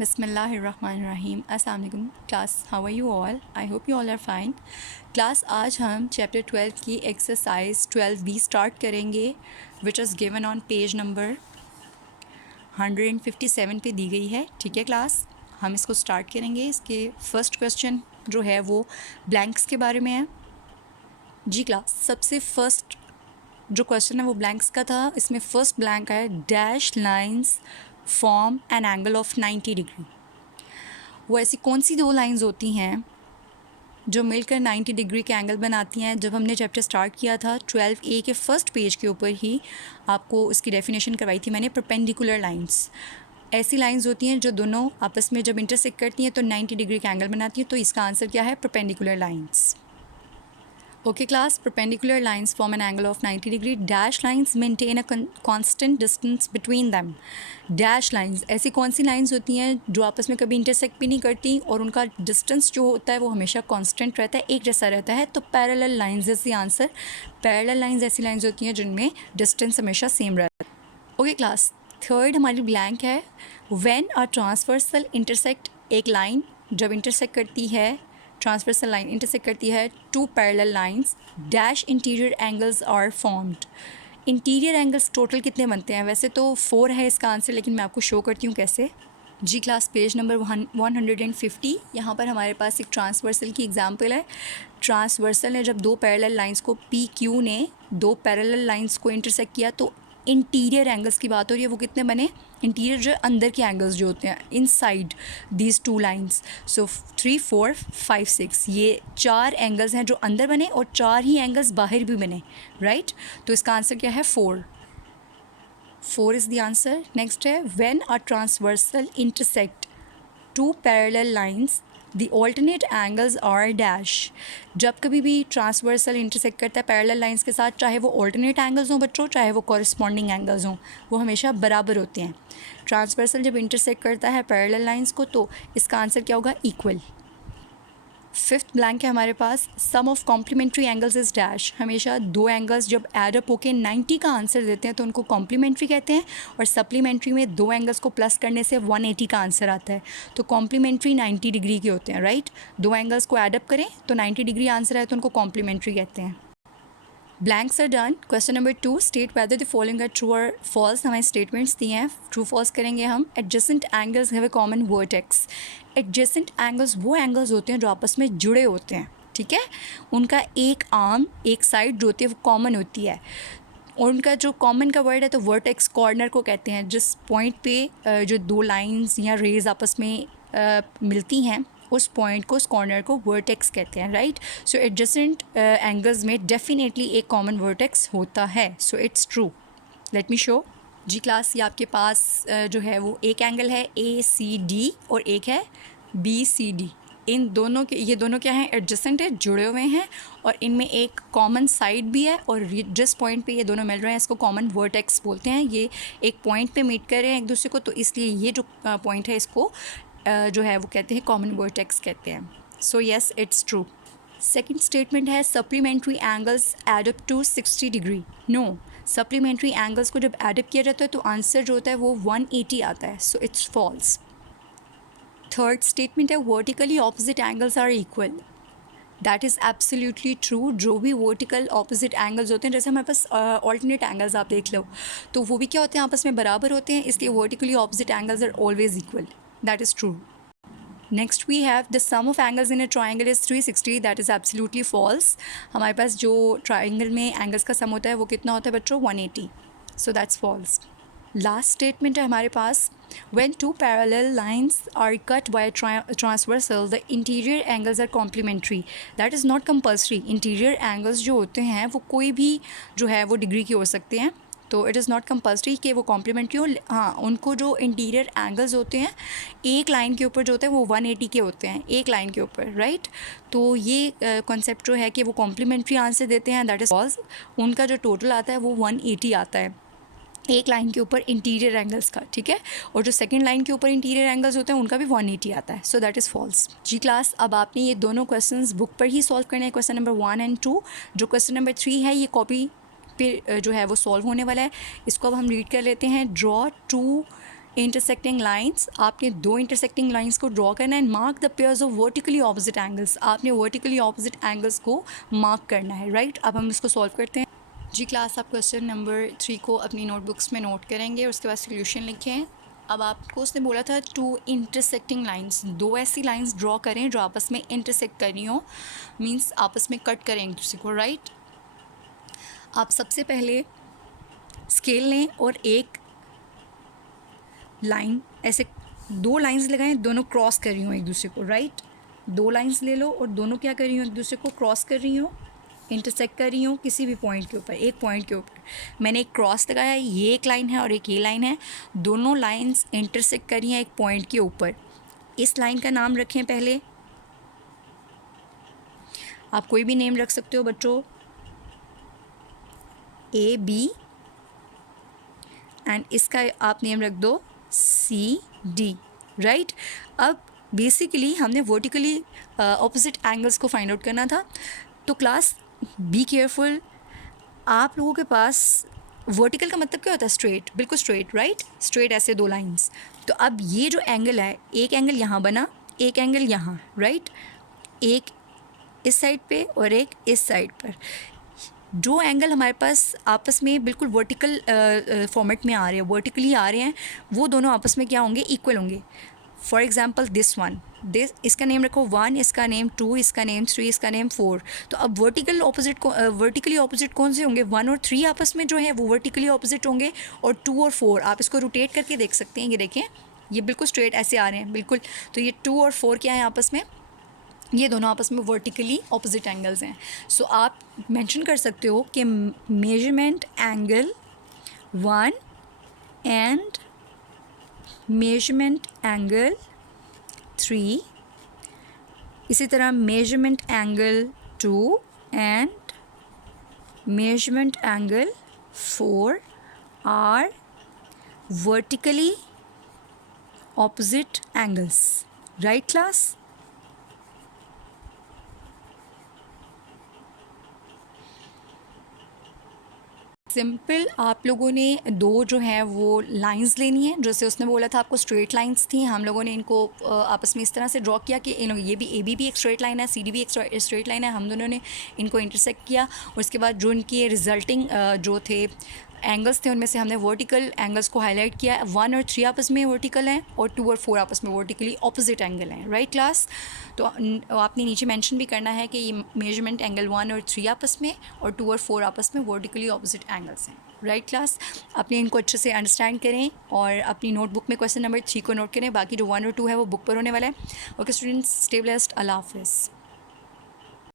बिस्मिल्लाहिर्रहमानिर्रहीम। अस्सलाम वालेकुम class, how are you all? I hope you all are fine. Class, आज हम चैप्टर 12 की एक्सरसाइज 12B स्टार्ट करेंगे, which is given on page number 157 पे दी गई है। ठीक है क्लास, हम इसको स्टार्ट करेंगे। इसके फर्स्ट क्वेश्चन जो है वो ब्लैंक्स के बारे में है। जी क्लास, सबसे फर्स्ट जो क्वेश्चन है वो ब्लैंक्स का था। इसमें फर्स्ट ब्लैंक है, dash lines form an angle of 90 degree. वो ऐसी कौन सी दो लाइंस होती हैं जो मिलकर 90 डिग्री के एंगल बनाती हैं? जब हमने चैप्टर स्टार्ट किया था 12A के फर्स्ट पेज के ऊपर ही आपको इसकी डेफिनेशन करवाई थी मैंने, परपेंडिकुलर लाइंस। ऐसी लाइंस होती हैं जो दोनों आपस में जब इंटरसेक्ट करती हैं तो 90 डिग्री का एंगल बनाती हैं। तो इसका आंसर क्या है? Perpendicular lines. Okay class, perpendicular lines form an angle of 90 degree. Dash lines maintain a constant distance between them. Dash lines ऐसी कौन सी लाइंस होती हैं जो आपस में कभी इंटरसेक्ट भी नहीं करती और उनका डिस्टेंस जो होता है वो हमेशा कांस्टेंट रहता है, एक जैसा रहता है? तो parallel lines is the answer. Parallel lines ऐसी लाइंस होती हैं जिनमें डिस्टेंस हमेशा सेम रहता है। ओके क्लास, थर्ड हमारी ब्लैंक है, व्हेन अ ट्रांसवर्सल इंटरसेक्ट, एक लाइन जब इंटरसेक्ट करती है, ट्रांसवर्सल लाइन इंटरसेक्ट करती है two parallel lines, dash interior angles are formed. Interior angles total कितने बनते हैं? वैसे तो 4 है इसका आंसर, लेकिन मैं आपको शो करती हूँ कैसे। जी क्लास, पेज नंबर 150, यहाँ पर हमारे पास एक ट्रांसवर्सल की एग्जांपल है। ट्रांसवर्सल ने जब दो पैरेलल लाइंस को पी क्यू ने दो पैरेलल लाइंस को इंटरसेक्ट किया तो इंटीरियर एंगल्स की बात हो रही है, वो कितने बने? इंटीरियर जो अंदर के एंगल्स जो होते हैं इनसाइड दीज टू लाइंस, सो 3, 4, 5, 6, ये 4 एंगल्स हैं जो अंदर बने और 4 ही एंगल्स बाहर भी बने, राइट? तो इसका आंसर क्या है? 4 इज़ द आंसर। नेक्स्ट है, when a transversal intersect two parallel lines the alternate angles are dash. जब कभी भी ट्रांसवर्सल इंटरसेक्ट करता है पैरेलल लाइंस के साथ, चाहे वो ऑल्टरनेट एंगल्स हों बच्चों, चाहे वो कॉरस्पॉन्डिंग एंगल्स हों, वो हमेशा बराबर होते हैं। ट्रांसवर्सल जब इंटरसेक्ट करता है पैरेलल लाइंस को तो इसका आंसर क्या होगा? इक्वल। फिफ्थ ब्लैंक है हमारे पास, sum of complementary angles is dash. हमेशा दो एंगल्स जब एड अप होकर 90 का आंसर देते हैं तो उनको कॉम्प्लीमेंट्री कहते हैं, और सप्लीमेंट्री में दो एंगल्स को प्लस करने से 180 का आंसर आता है। तो कॉम्प्लीमेंट्री 90 डिग्री के होते हैं, राइट? दो एंगल्स को एड अप करें तो 90 डिग्री आंसर है तो उनको कॉम्प्लीमेंट्री कहते हैं। Blanks are done. Question number 2, state whether the following are true और फॉल्स। हमारे स्टेटमेंट्स दिए हैं, ट्रू फॉल्स करेंगे हम। Adjacent angles have a common vertex. Adjacent angles वो एंगल्स होते हैं जो आपस में जुड़े होते हैं, ठीक है? उनका एक आर्म, एक साइड जो होती है वो कॉमन होती है, और उनका जो कॉमन का वर्ड है तो वर्टेक्स कॉर्नर को कहते हैं। जिस पॉइंट पे जो दो लाइंस या रेज आपस में मिलती हैं उस पॉइंट को, उस कॉर्नर को वर्टेक्स कहते हैं, राइट? सो एडजेसेंट एंगल्स में डेफिनेटली एक कॉमन वर्टेक्स होता है, so it's true. Let me show. जी क्लास, ये आपके पास जो है वो एक एंगल है ACD और एक है BCD। इन दोनों के, ये दोनों क्या हैं? एडजेसेंट है, जुड़े हुए हैं, और इनमें एक कॉमन साइड भी है, और जिस पॉइंट पे ये दोनों मिल रहे हैं इसको कॉमन वर्टेक्स बोलते हैं। ये एक पॉइंट पे मीट कर रहे हैं एक दूसरे को, तो इसलिए ये जो पॉइंट है इसको जो है वो कहते हैं कॉमन वर्टेक्स कहते हैं। So yes, it's true. Second statement है, supplementary angles add up to 60 degree. No, supplementary angles को जब एडअप किया जाता है तो आंसर जो होता है वो 180 आता है, so it's false. Third statement है, vertically opposite angles are equal. That is absolutely true. जो भी वर्टिकल ऑपोजिट एंगल्स होते हैं, जैसे हमारे पास ऑल्टरनेट एंगल्स आप देख लो, तो वो भी क्या होते हैं? आपस में बराबर होते हैं, इसलिए vertically opposite angles are always equal. That is true. Next we have the sum of angles in a triangle is 360। That is absolutely false. हमारे पास जो ट्राइंगल में एंगल्स का सम होता है वो कितना होता है बच्चों? 180। So that's false. Last statement है हमारे पास, when two parallel lines are cut by a transversal the interior angles are complementary. That is not compulsory. interior angles जो होते हैं वो कोई भी जो है वो डिग्री के हो सकते हैं, तो इट इज़ नॉट कंपल्सरी कि वो कॉम्प्लीमेंट्री हो। हाँ, उनको जो इंटीरियर एंगल्स होते हैं एक लाइन के ऊपर जो होते हैं वो 180 के होते हैं, एक लाइन के ऊपर, राइट? तो ये कॉन्सेप्ट जो है कि वो कॉम्प्लीमेंट्री आंसर देते हैं, दैट इज़ फॉल्स। उनका जो टोटल आता है वो 180 आता है एक लाइन के ऊपर इंटीरियर एंगल्स का, ठीक है? और जो सेकंड लाइन के ऊपर इंटीरियर एंगल्स होते हैं उनका भी 180 आता है, सो दैट इज़ फॉल्स। जी क्लास, अब आपने ये दोनों क्वेश्चंस बुक पर ही सॉल्व करने हैं, क्वेश्चन नंबर 1 और 2। जो क्वेश्चन नंबर 3 है ये कॉपी पे जो है वो सॉल्व होने वाला है। इसको अब हम रीड कर लेते हैं। ड्रॉ टू इंटरसेक्टिंग लाइंस, आपने दो इंटरसेक्टिंग लाइंस को ड्रॉ करना है। Mark the pairs of vertically opposite angles, आपने वर्टिकली ऑपोजिट एंगल्स को मार्क करना है, राइट। अब हम इसको सॉल्व करते हैं। जी क्लास, आप क्वेश्चन नंबर 3 को अपनी नोटबुक्स में नोट करेंगे और उसके बाद सोल्यूशन लिखें। अब आपको उसने बोला था टू इंटरसेक्टिंग लाइंस, दो ऐसी लाइंस ड्रॉ करें जो आपस में इंटरसेक्ट कर रही हो, मीन्स आपस में कट करें एक दूसरे को, राइट। आप सबसे पहले स्केल लें और एक लाइन, ऐसे दो लाइंस लगाएं, दोनों क्रॉस कर रही हो एक दूसरे को, राइट। दो लाइंस ले लो और दोनों क्या कर रही हो, एक दूसरे को क्रॉस कर रही हो, इंटरसेक्ट कर रही हो किसी भी पॉइंट के ऊपर, एक पॉइंट के ऊपर। मैंने एक क्रॉस लगाया, ये एक लाइन है और एक ये लाइन है, दोनों लाइंस इंटरसेक्ट कर रही हैं एक पॉइंट के ऊपर। इस लाइन का नाम रखें पहले, आप कोई भी नेम रख सकते हो बच्चों, ए बी, एंड इसका आप नेम रख दो सी डी, राइट। अब बेसिकली हमने वर्टिकली ऑपोजिट एंगल्स को फाइंड आउट करना था। तो क्लास बी केयरफुल, आप लोगों के पास वर्टिकल का मतलब क्या होता है, स्ट्रेट, बिल्कुल स्ट्रेट, राइट, स्ट्रेट ऐसे दो लाइंस। तो अब ये जो एंगल है, एक एंगल यहाँ बना, एक एंगल यहाँ, राइट, एक इस साइड पे और एक इस साइड पर। जो एंगल हमारे पास आपस में बिल्कुल वर्टिकल फॉर्मेट में आ रहे हैं, वर्टिकली आ रहे हैं, वो दोनों आपस में क्या होंगे, इक्वल होंगे। For example this one, this, इसका नेम रखो 1, इसका नेम 2, इसका नेम 3, इसका नेम 4। तो अब वर्टिकली ऑपोजिट कौन से होंगे, 1 और 3 आपस में जो है वो वर्टिकली ऑपोजिट होंगे, और 2 और 4 आप इसको रोटेट करके देख सकते हैं। ये देखें, ये बिल्कुल स्ट्रेट ऐसे आ रहे हैं बिल्कुल। तो ये 2 और 4 क्या है आपस में, ये दोनों आपस में वर्टिकली ऑपोजिट एंगल्स हैं। सो आप मेंशन कर सकते हो कि measurement angle 1 and measurement angle 3, इसी तरह measurement angle 2 and measurement angle 4 are vertically opposite angles, right class. Simple, आप लोगों ने दो जो है वो लाइंस लेनी है, जैसे उसने बोला था आपको स्ट्रेट लाइंस थी, हम लोगों ने इनको आपस में इस तरह से ड्रॉ किया कि ये भी ए बी एक स्ट्रेट लाइन है, सी डी भी एक स्ट्रेट लाइन है, हम दोनों ने इनको इंटरसेक्ट किया। और उसके बाद जो इनकी रिजल्टिंग जो थे एंगल्स थे, उनमें से हमने वर्टिकल एंगल्स को हाईलाइट किया। 1 और 3 आपस में वर्टिकल हैं और 2 और 4 आपस में वर्टिकली ऑपोजिट एंगल हैं, राइट क्लास। तो आपने नीचे मेंशन भी करना है कि ये मेजरमेंट एंगल 1 और 3 आपस में और 2 और 4 आपस में वर्टिकली ऑपोजिट एंगल्स हैं, राइट क्लास। अपने इनको अच्छे से अंडरस्टैंड करें और अपनी नोटबुक में क्वेश्चन नंबर 3 को नोट करें। बाकी जो 1 और 2 है वो बुक पर होने वाला है। ओके स्टूडेंट्स, स्टे ब्लेस्ड, अल्लाह हाफिज़।